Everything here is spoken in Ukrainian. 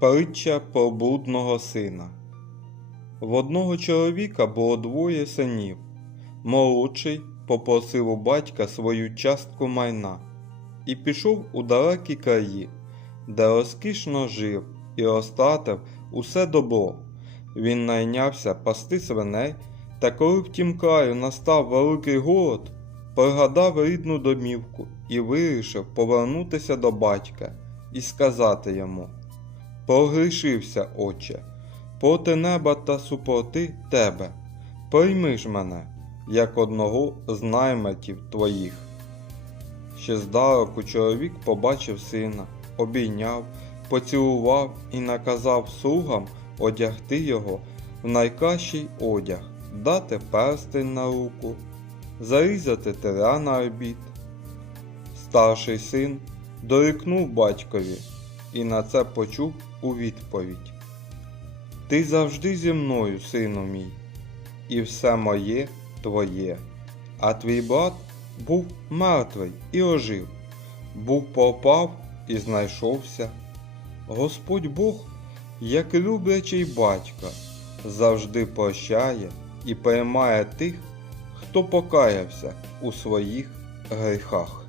Притча про сина. В одного чоловіка було двоє синів. Молодший попросив у батька свою частку майна і пішов у далекі краї, де розкішно жив і розтратив усе добро. Він найнявся пасти свиней, та коли в тім краю настав великий голод, пригадав рідну домівку і вирішив повернутися до батька і сказати йому Погрішився, отче, проти неба та супроти тебе. Прийми ж мене, як одного з наймитів твоїх. Ще здалеку чоловік побачив сина, обійняв, поцілував і наказав слугам одягти його в найкращий одяг, дати перстень на руку, зарізати теля на обід. Старший син дорікнув батькові і на це почув у відповідь. Ти завжди зі мною, сину мій, і все моє твоє. А твій брат був мертвий і ожив, був пропав і знайшовся. Господь Бог, як люблячий батько, завжди прощає і приймає тих, хто покаявся у своїх гріхах.